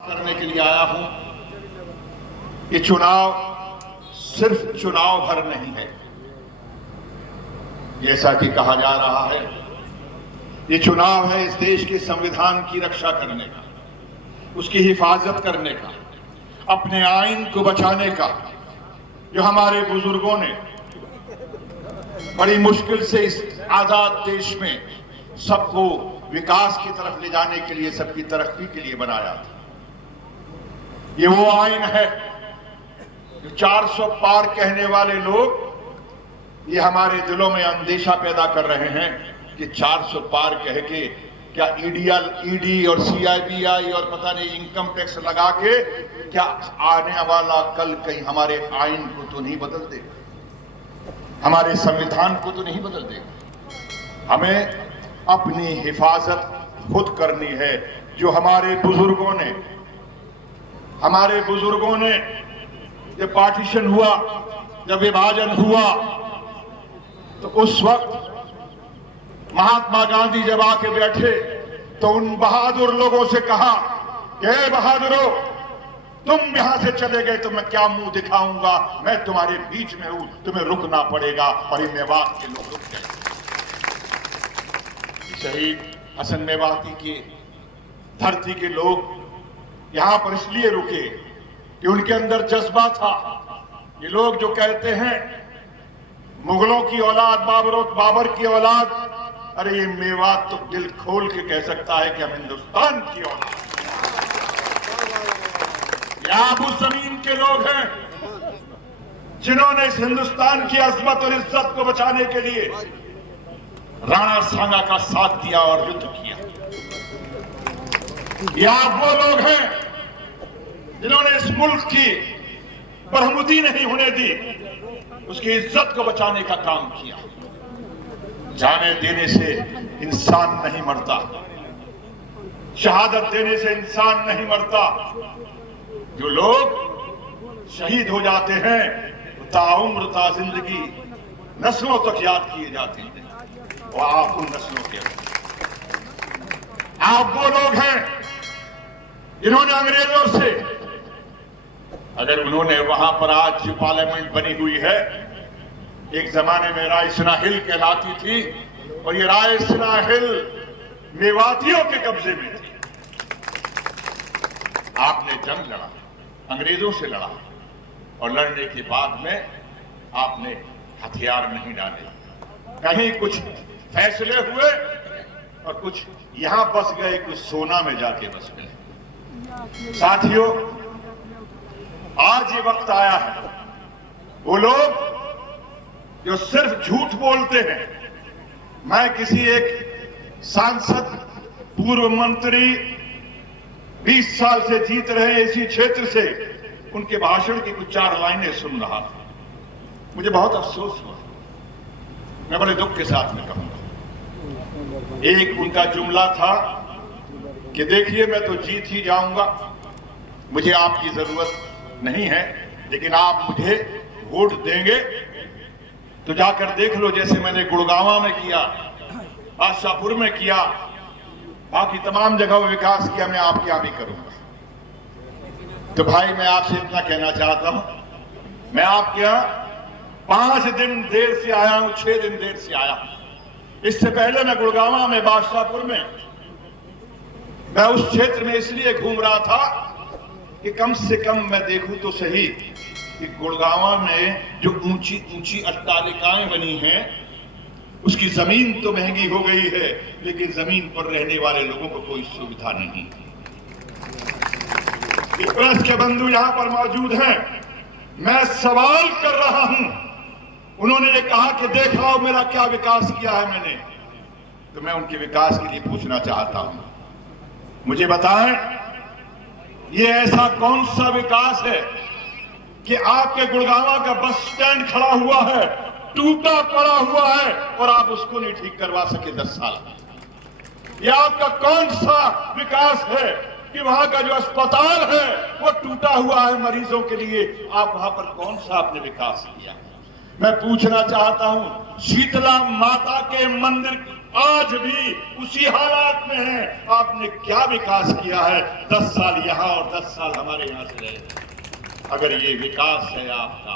करने के लिए आया हूं। ये चुनाव सिर्फ चुनाव भर नहीं है, जैसा कि कहा जा रहा है। ये चुनाव है इस देश के संविधान की रक्षा करने का, उसकी हिफाजत करने का, अपने आइन को बचाने का, जो हमारे बुजुर्गों ने बड़ी मुश्किल से इस आजाद देश में सबको विकास की तरफ ले जाने के लिए, सबकी तरक्की के लिए बनाया था। ये वो आइन है जो 400 पार कहने वाले लोग ये हमारे दिलों में अंदेशा पैदा कर रहे हैं कि 400 पार कह के क्या ईडी और सीआईबी और पता नहीं इनकम टैक्स लगा के क्या आने वाला कल कहीं हमारे आइन को तो नहीं बदल देगा, हमारे संविधान को तो नहीं बदल देगा। हमें अपनी हिफाजत खुद करनी है। जो हमारे बुजुर्गों ने जब पार्टीशन हुआ, जब विभाजन हुआ, तो उस वक्त महात्मा गांधी जब आके बैठे तो उन बहादुर लोगों से कहा कि हे बहादुरों, तुम यहां से चले गए तो मैं क्या मुंह दिखाऊंगा, मैं तुम्हारे बीच में हूं, तुम्हें रुकना पड़ेगा। और ये मेवात के लोग रुक गए। शहीद हसन मेवाती की धरती के लोग यहां पर इसलिए रुके कि उनके अंदर जज्बा था। ये लोग जो कहते हैं मुगलों की औलाद, बाबर की औलाद, अरे ये मेवात तो दिल खोल के कह सकता है कि हम हिंदुस्तान की औलाद, ये आप उस जमीन के लोग हैं जिन्होंने इस हिंदुस्तान की अजमत और इज्जत को बचाने के लिए राणा सांगा का साथ दिया और युद्ध किया। ये आप वो लोग हैं जिन्होंने इस मुल्क की बरहमुदी नहीं होने दी, उसकी इज्जत को बचाने का काम किया। जाने देने से इंसान नहीं मरता, शहादत देने से इंसान नहीं मरता। जो लोग शहीद हो जाते हैं वो ताउम्र ता जिंदगी नस्लों तक याद किए जाते हैं। वो आप उन नस्लों के, आप वो लोग हैं जिन्होंने अंग्रेजों से, अगर उन्होंने वहां पर आज जो पार्लियामेंट बनी हुई है, एक जमाने में रायसीना हिल कहलाती थी और ये रायसीना हिल मेवातियों के कब्जे में थी। आपने जंग लड़ा, अंग्रेजों से लड़ा, और लड़ने के बाद में आपने हथियार नहीं डाले। कहीं कुछ फैसले हुए और कुछ यहां बस गए, कुछ सोना में जाके बस गए। साथियों, आज ये वक्त आया है, वो लोग जो सिर्फ झूठ बोलते हैं। मैं किसी एक सांसद, पूर्व मंत्री, 20 साल से जीत रहे इसी क्षेत्र से, उनके भाषण की कुछ 4 लाइनें सुन रहा था। मुझे बहुत अफसोस हुआ, मैं बड़े दुख के साथ में कहूंगा। एक उनका जुमला था कि देखिए मैं तो जीत ही जाऊंगा, मुझे आपकी जरूरत नहीं है, लेकिन आप मुझे वोट देंगे तो जाकर देख लो, जैसे मैंने गुड़गांव में किया, बादशाहपुर में किया, बाकी तमाम जगहों में विकास किया, मैं आपके यहां भी करूंगा। तो भाई मैं आपसे इतना कहना चाहता हूं, मैं आपके यहां 5 दिन देर से आया हूं, 6 दिन देर से आया हूं। इससे पहले मैं गुड़गांव में, बादशाहपुर में, मैं उस क्षेत्र में इसलिए घूम रहा था कि कम से कम मैं देखूं तो सही कि गुड़गांव में जो ऊंची ऊंची अट्टालिकाएं बनी हैं, उसकी जमीन तो महंगी हो गई है, लेकिन जमीन पर रहने वाले लोगों को कोई सुविधा नहीं। प्रेस के बंधु यहां पर मौजूद हैं, मैं सवाल कर रहा हूं। उन्होंने ये कहा कि देखो मेरा क्या विकास किया है मैंने, तो मैं उनके विकास के लिए पूछना चाहता हूं, मुझे बताएं ये ऐसा कौन सा विकास है कि आपके गुड़गांव का बस स्टैंड खड़ा हुआ है, टूटा पड़ा हुआ है, और आप उसको नहीं ठीक करवा सके 10 साल। यह आपका कौन सा विकास है कि वहां का जो अस्पताल है वो टूटा हुआ है मरीजों के लिए, आप वहां पर कौन सा आपने विकास किया? मैं पूछना चाहता हूं, शीतला माता के मंदिर आज भी उसी हालात में है। आपने क्या विकास किया है? 10 साल यहां और 10 साल हमारे यहां से रहे। अगर ये विकास है आपका,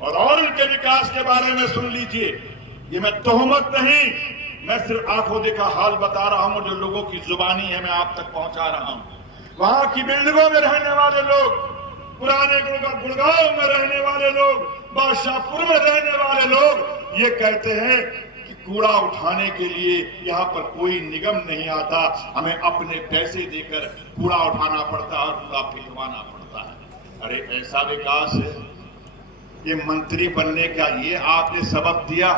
और उनके विकास के बारे में सुन लीजिए, ये मैं तोहमत नहीं, मैं सिर्फ आंखों देखा हाल बता रहा हूं, जो लोगों की जुबानी है मैं आप तक पहुंचा रहा हूं। वहां की बिल्डिंगों में रहने वाले लोग, पुराने गुड़गांव में रहने वाले लोग, बादशाहपुर में रहने वाले लोग ये कहते हैं कि कूड़ा उठाने के लिए यहाँ पर कोई निगम नहीं आता, हमें अपने पैसे देकर कूड़ा उठाना पड़ता है और कूड़ा फेंकवाना पड़ता है। अरे ऐसा विकास है? ये मंत्री बनने का ये आपने सबब दिया?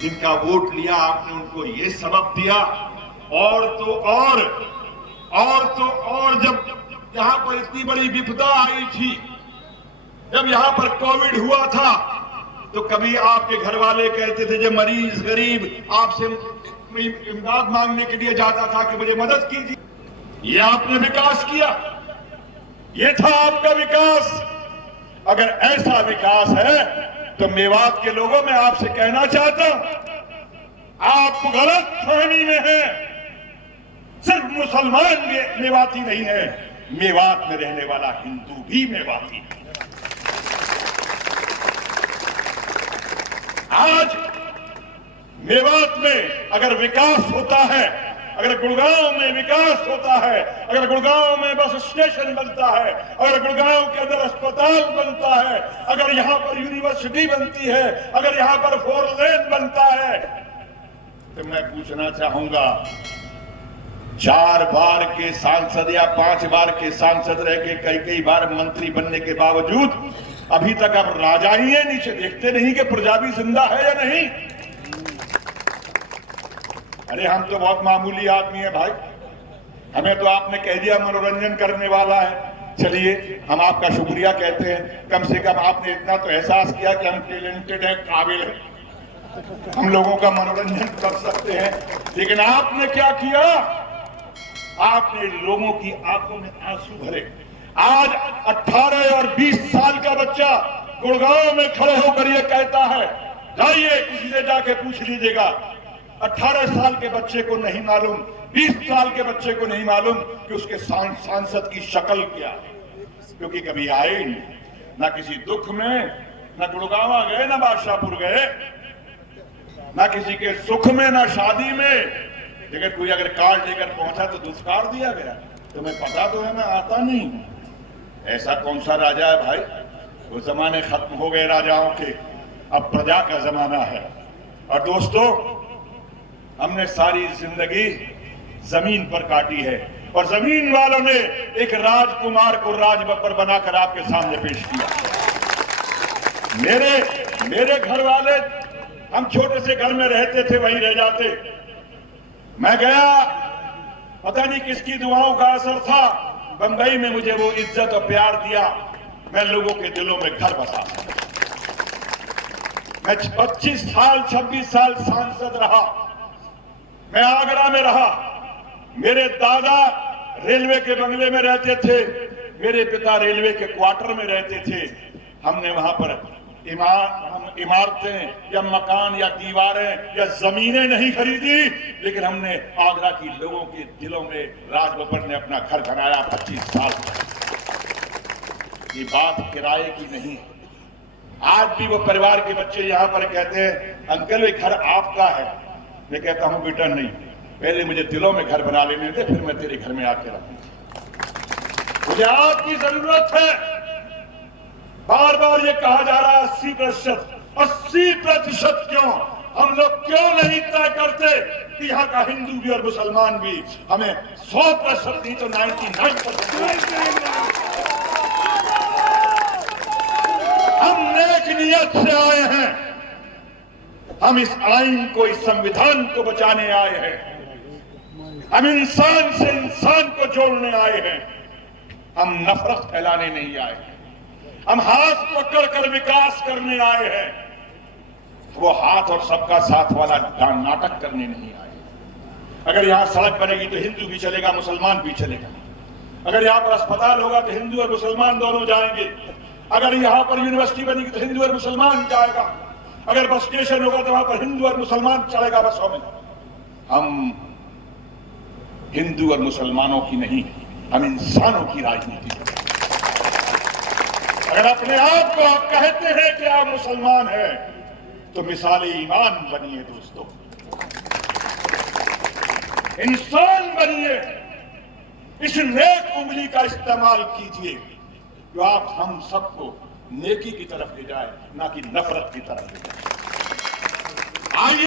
जिनका वोट लिया आपने उनको ये सबब दिया? और तो और जब यहाँ पर इतनी बड़ी विपदा आई थी, जब यहाँ पर कोविड हुआ था, तो कभी आपके घर वाले कहते थे, जब मरीज गरीब आपसे इमदाद मांगने के लिए जाता था कि मुझे मदद कीजिए, ये आपने विकास किया? ये था आपका विकास? अगर ऐसा विकास है तो मेवात के लोगों में आपसे कहना चाहता हूं, आप गलत फहमी में हैं। सिर्फ मुसलमान मेवाती नहीं है, मेवात में रहने वाला हिंदू भी मेवाती है। आज मेवात में अगर विकास होता है, अगर गुड़गांव में विकास होता है, अगर गुड़गांव में बस स्टेशन बनता है, अगर गुड़गांव के अंदर अस्पताल बनता है, अगर यहाँ पर यूनिवर्सिटी बनती है, अगर यहाँ पर 4 लेन बनता है, तो मैं पूछना चाहूंगा, 4 बार के सांसद या 5 बार के सांसद रह के कई बार मंत्री बनने के बावजूद अभी तक अब राजा ही है, नीचे देखते नहीं कि प्रजा भी जिंदा है या नहीं? अरे हम तो बहुत मामूली आदमी है भाई, हमें तो आपने कह दिया मनोरंजन करने वाला है। चलिए हम आपका शुक्रिया कहते हैं, कम से कम आपने इतना तो एहसास किया कि हम टैलेंटेड हैं, काबिल हैं, हम लोगों का मनोरंजन कर सकते हैं। लेकिन आपने क्या किया? आपने लोगों की आंखों में आंसू भरे। आज 18 और 20 साल का बच्चा गुड़गांव में खड़े होकर यह कहता है, जाइए किसी से जाके पूछ लीजिएगा, 18 साल के बच्चे को नहीं मालूम, 20 साल के बच्चे को नहीं मालूम कि उसके सांसद की शक्ल क्या है, क्योंकि कभी आए ही नहीं, ना किसी दुख में, ना गुड़गांव गए, ना बादशाहपुर गए, ना किसी के सुख में, ना शादी में। लेकिन कोई अगर कार्ड लेकर पहुंचा तो दुष्कार दिया गया, तुम्हें पता तो है मैं आता नहीं। ऐसा कौन सा राजा है भाई? वो जमाने खत्म हो गए राजाओं के, अब प्रजा का जमाना है। और दोस्तों, हमने सारी जिंदगी जमीन पर काटी है, और जमीन वालों ने एक राजकुमार को राजबब्बर बनाकर आपके सामने पेश किया। मेरे घर वाले, हम छोटे से घर में रहते थे, वहीं रह जाते। मैं गया, पता नहीं किसकी दुआओं का असर था, बंबई में मुझे वो इज्जत और प्यार दिया, मैं लोगों के दिलों में घर बसा। मैं 25 साल 26 साल सांसद रहा, मैं आगरा में रहा, मेरे दादा रेलवे के बंगले में रहते थे, मेरे पिता रेलवे के क्वार्टर में रहते थे। हमने वहां पर इमारतें या मकान या दीवारें या जमीनें नहीं खरीदी, लेकिन हमने आगरा की लोगों के दिलों में राजबब्बर ने अपना घर बनाया 25 साल। ये बात किराए की नहीं। आज भी वो परिवार के बच्चे यहाँ पर कहते हैं, अंकल ये घर आपका है। मैं कहता हूं बेटा नहीं, पहले मुझे दिलों में घर बना लेने दे, फिर मैं तेरे घर में आके रहूंगा। मुझे आपकी जरूरत है। बार बार ये कहा जा रहा है 80% क्यों? हम लोग क्यों नहीं तय करते कि यहाँ का हिंदू भी और मुसलमान भी हमें 100% नहीं तो 99%। हम नेक नियत से आए हैं, हम इस आइन को, इस संविधान को बचाने आए हैं, हम इंसान से इंसान को जोड़ने आए हैं, हम नफरत फैलाने नहीं आए हैं, हम हाथ पकड़कर विकास करने आए हैं, वो हाथ और सबका साथ वाला नाटक करने नहीं आए। अगर यहां सड़क बनेगी तो हिंदू भी चलेगा, मुसलमान भी चलेगा। अगर यहां पर अस्पताल होगा तो हिंदू और मुसलमान दोनों जाएंगे। अगर यहां पर यूनिवर्सिटी बनेगी तो हिंदू और मुसलमान जाएगा। अगर बस स्टेशन होगा तो वहां पर हिंदू और मुसलमान चलेगा बसों में। हम हिंदू और मुसलमानों की नहीं, हम इंसानों की राजनीति करते हैं। अगर अपने आप को आप कहते हैं कि आप मुसलमान हैं, तो मिसाल ईमान बनिए दोस्तों, इंसान बनिए। इस नेक उंगली का इस्तेमाल कीजिए जो आप हम सबको नेकी की तरफ ले जाए, ना कि नफरत की तरफ ले जाए। आइए